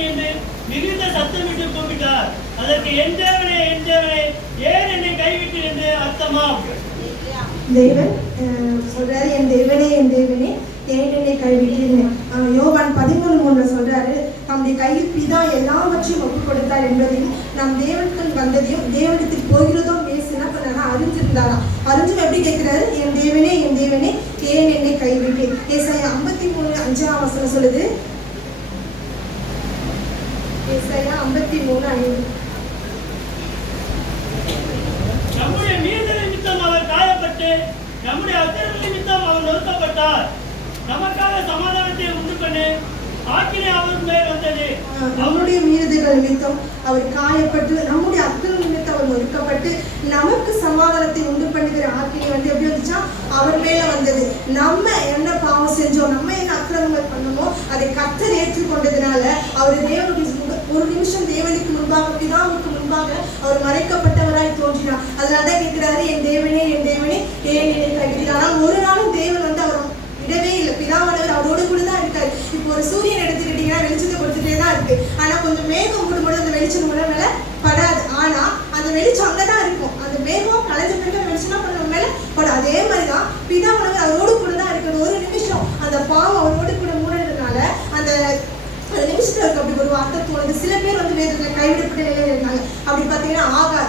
தேவன் என்று மிகுந்த சத்தமிட்டு கூப்பிட்டார். அதற்கு என் தேவனே என் தேவனே ஏன் என்னை கைவிட்டு என்று அர்த்தமா தேவன் சொல்றாரு என் தேவனே என் தேவனே ஏன் என்னை கைவிட்டீர்கள் அஹ், பதிமூணு ஒன்று சொல்றாரு நம்முடைய கையில் பிதா எல்லாவற்றையும் ஒப்பு கொடுத்தார் என்பதையும் நம் தேவனுக்கு வந்ததையும் தேவனத்தில் போகிறதோ பேசினா பண்ணா அறிஞ்சிருந்தாரா அறிஞ்சும் எப்படி கேட்கிறாரு? என் தேவனே என் தேவனே ஏன் என்னை கைவிட்டேன் ஏசாய ஐம்பத்தி மூணு அஞ்சாம் வசனம் சொல்லுது இருபத்தி மூணு ஐந்து நம்முடைய மீது நிமித்தம் அவர் காயப்பட்டு நம்முடைய அக்கிரம நிமித்தம் அவர் நொறுக்கப்பட்டார். நமக்காக சமாதானத்தை உண்டு பண்ணி. ஆக்கினை அவர் மேல் வந்தது. நம்முடைய மீறுதல்கள் நிமித்தம் அவர் காயப்பட்டு நம்முடைய அக்கிரம் நிமித்தம் அவர் ஒதுக்கப்பட்டு நமக்கு சமாதானத்தை உண்டு பண்ணுகிற ஆக்கினை வந்து எப்படி வந்துச்சா? அவர் மேல வந்தது. நம்ம என்ன பாவம் செஞ்சோம்? நம்ம என்ன அக்கிரமங்கள் பண்ணமோ அதை கத்தர் ஏற்றுக்கொண்டது அவர் தேவனுடைய முக- ஒரு நிமிஷம் தேவனுக்கு முன்பாக பிதாவுக்கு முன்பாக அவர் மறைக்கப்பட்டவராய் தோன்றினார். அதனால தான் கேட்கிறாரு என் தேவனே என் தேவனே ஏன் என்னை கைவிட்டார் ஆனால் ஒரு நாளும் தேவன் வந்து அவர் விடவே இல்லை. பிதாவானவர் அவரோடு கூட தான் இருக்காரு. இப்போ ஒரு சூரியன் எடுத்துக்கிட்டீங்கன்னா வெளிச்சத்தை கொடுத்துட்டே தான் இருக்கு. ஆனா கொஞ்சம் மேகம் மூடும்போது அந்த வெளிச்சம் கூட மேல படாது. ஆனா அந்த வெளிச்சம் அங்கதான் இருக்கும். அந்த மேகம் கலைஞ்ச பிறகு வெளிச்சம்னா வெளிச்சம் பண்ண மேல படும். அதே மாதிரிதான் பிதாவானவர் அவரோடு கூட தான் இருக்கணும். ஒரு நிமிஷம் அந்த பாவம் அவரோடு கூட மூடுறதுனால அந்த அந்த அப்படி ஒரு வார்த்தை தோணுது சில பேர் வந்து வேதத்துல கைவிடப்பட்ட நிலையில இருந்தாங்க அப்படி பாத்தீங்கன்னா ஆகா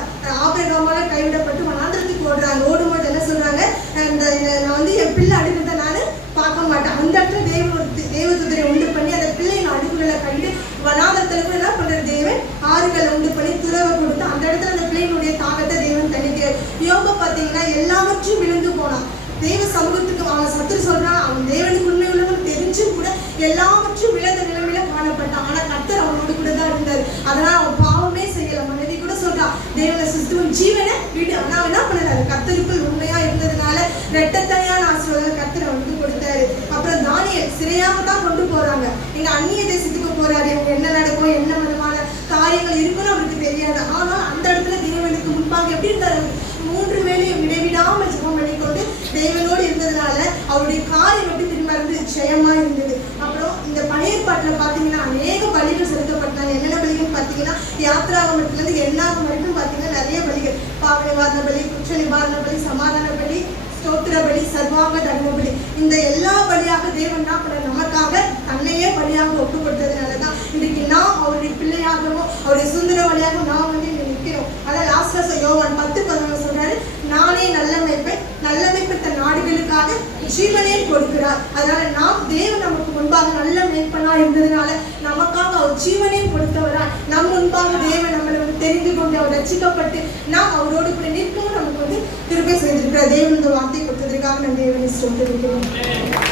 ஆபிரகாமால கைவிடப்பட்டு வனாந்திரத்துக்கு ஓடுறாங்க. ஓடும்போது என்ன சொல்றாங்க? இந்த நான் வந்து என் பிள்ளை அடுக்கிறத நான் பார்க்க மாட்டேன். அந்த இடத்துல தேவ தேவதூதரை உண்டு பண்ணி அந்த பிள்ளையை அடுப்புகளை கண்டு வனாந்தரத்துல கூட என்ன பண்ற தேவன்? ஆறுகளை உண்டு பண்ணி துறவை கொடுத்து அந்த இடத்துல அந்த பிள்ளையினுடைய தாகத்தை தேவன் தணிக்கிறார் யோகா பாத்தீங்கன்னா எல்லாவற்றையும் விழுந்து போனான். தேவ சமூகத்துக்கு அவன் சத்துரு சொல்றான். அவன் தேவனுக்கு உண்மை உள்ளவன் தெரிஞ்சும் கூட எல்லாவற்றையும் விழுந்த நிலை காணப்பட்டான் ஆனா கர்த்தர் அவனோடு கூட தான் இருந்தார் அதனால அவன் பாவமே செய்யல மனைவி கூட சொல்றான் தேவனை சுத்துவன் ஜீவனை விடு நான் என்ன பண்ணாரு? கத்தருக்குள் உண்மையா இருந்ததுனால ரெட்டத்தனையான ஆசீர்வாதம் கத்தரை வந்து கொடுத்தாரு. அப்புறம் தானியல் சிறையாக தான் கொண்டு போறாங்க. எங்க அந்நிய தேசத்துக்கு போறாரு. இவங்க என்ன நடக்கும் என்ன விதமான காரியங்கள் இருக்குன்னு அவருக்கு தெரியாது. ஆனால் அந்த இடத்துல தேவனுக்கு முன்பாக எப்படி இருந்தாரு? மூன்று வேளையும் விடைவிடாமல் ஜெபம் பண்ணிக்கொண்டு தேவனோடு இருந்ததுனால அவருடைய காரியம் எப்படி திரும்ப இருந்து? ஜெயமா இருந்தது. அப்புறம் இந்த பழைய பாட்டில் பார்த்தீங்கன்னா அநேக பலிகள் செலுத்தப்பட்டாங்க என்னென்ன பலிகள் பார்த்தீங்கன்னா யாத்ராகமத்திலிருந்து எண்ணாகம் வரைக்கும் பார்த்தீங்கன்னா நிறைய பலிகள் பாவ பலி குற்ற நிவாரண பலி சமாதான பலி ஸ்தோத்திர பலி சர்வாங்க தர்ம பலி இந்த எல்லா பலியாக தேவன் என்ன நமக்காக தன்னையே பலியாக ஒப்பு கொடுத்ததுனால தான் இன்னைக்கு நாம் அவருடைய பிள்ளையாகவும் அவருடைய சுந்தர வழியாக நாம் வந்து இங்கே நிற்கிறோம் அதான் லாஸ்ட்ல யோவான் பத்து பதினொன்று சொல்றாரு நானே நல்ல மேய்ப்பேன் நல்ல நாடுகளுக்காக ஜீவனே கொடுக்கிறார். அதனால நாம் தேவன் நமக்கு முன்பாக நல்ல மேய்ப்பனா இருந்ததுனால நமக்காக அவர் ஜீவனே கொடுத்தவரா நம் முன்பாக தேவன் நம்ம தெரிந்து கொண்டு அவர் ரட்சிக்கப்பட்டு நாம் அவரோடு கூட நிற்கவும் நமக்கு வந்து திருப்பி செஞ்சிருக்கிறார் தேவன் இந்த வார்த்தை கொடுத்ததற்காக நான் தேவனை சொல்லிருக்கிறேன்